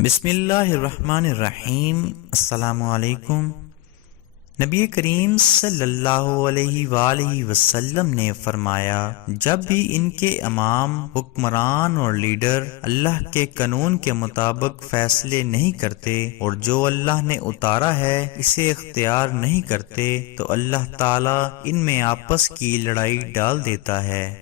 بسم اللہ الرحمن الرحیم۔ السلام علیکم۔ نبی کریم صلی اللہ علیہ وآلہ وسلم نے فرمایا، جب بھی ان کے امام، حکمران اور لیڈر اللہ کے قانون کے مطابق فیصلے نہیں کرتے اور جو اللہ نے اتارا ہے اسے اختیار نہیں کرتے تو اللہ تعالیٰ ان میں آپس کی لڑائی ڈال دیتا ہے۔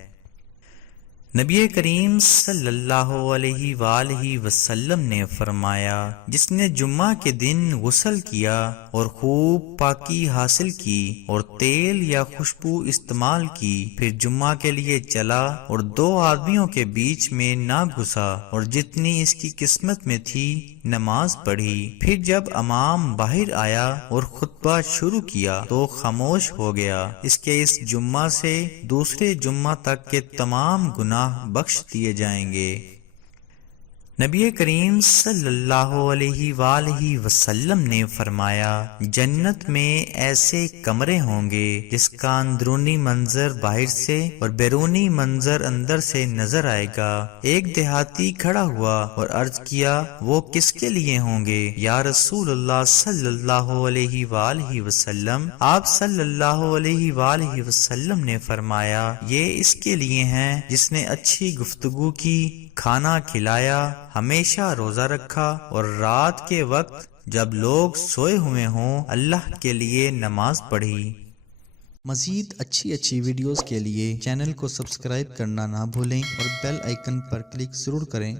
نبی کریم صلی اللہ علیہ وآلہ وسلم نے فرمایا، جس نے جمعہ کے دن غسل کیا اور خوب پاکی حاصل کی اور تیل یا خوشبو استعمال کی، پھر جمعہ کے لیے چلا اور دو آدمیوں کے بیچ میں نہ گھسا اور جتنی اس کی قسمت میں تھی نماز پڑھی، پھر جب امام باہر آیا اور خطبہ شروع کیا تو خاموش ہو گیا، اس کے اس جمعہ سے دوسرے جمعہ تک کے تمام گناہ بخش دیے جائیں گے۔ نبی کریم صلی اللہ علیہ وآلہ وسلم نے فرمایا، جنت میں ایسے کمرے ہوں گے جس کا اندرونی منظر باہر سے اور بیرونی منظر اندر سے نظر آئے گا۔ ایک دیہاتی کھڑا ہوا اور عرض کیا، وہ کس کے لیے ہوں گے یا رسول اللہ صلی اللہ علیہ وآلہ وسلم؟ آپ صلی اللہ علیہ وآلہ وسلم نے فرمایا، یہ اس کے لیے ہیں جس نے اچھی گفتگو کی، کھانا کھلایا، ہمیشہ روزہ رکھا اور رات کے وقت جب لوگ سوئے ہوئے ہوں اللہ کے لیے نماز پڑھی۔ مزید اچھی ویڈیوز کے لیے چینل کو سبسکرائب کرنا نہ بھولیں اور بیل آئیکن پر کلک ضرور کریں۔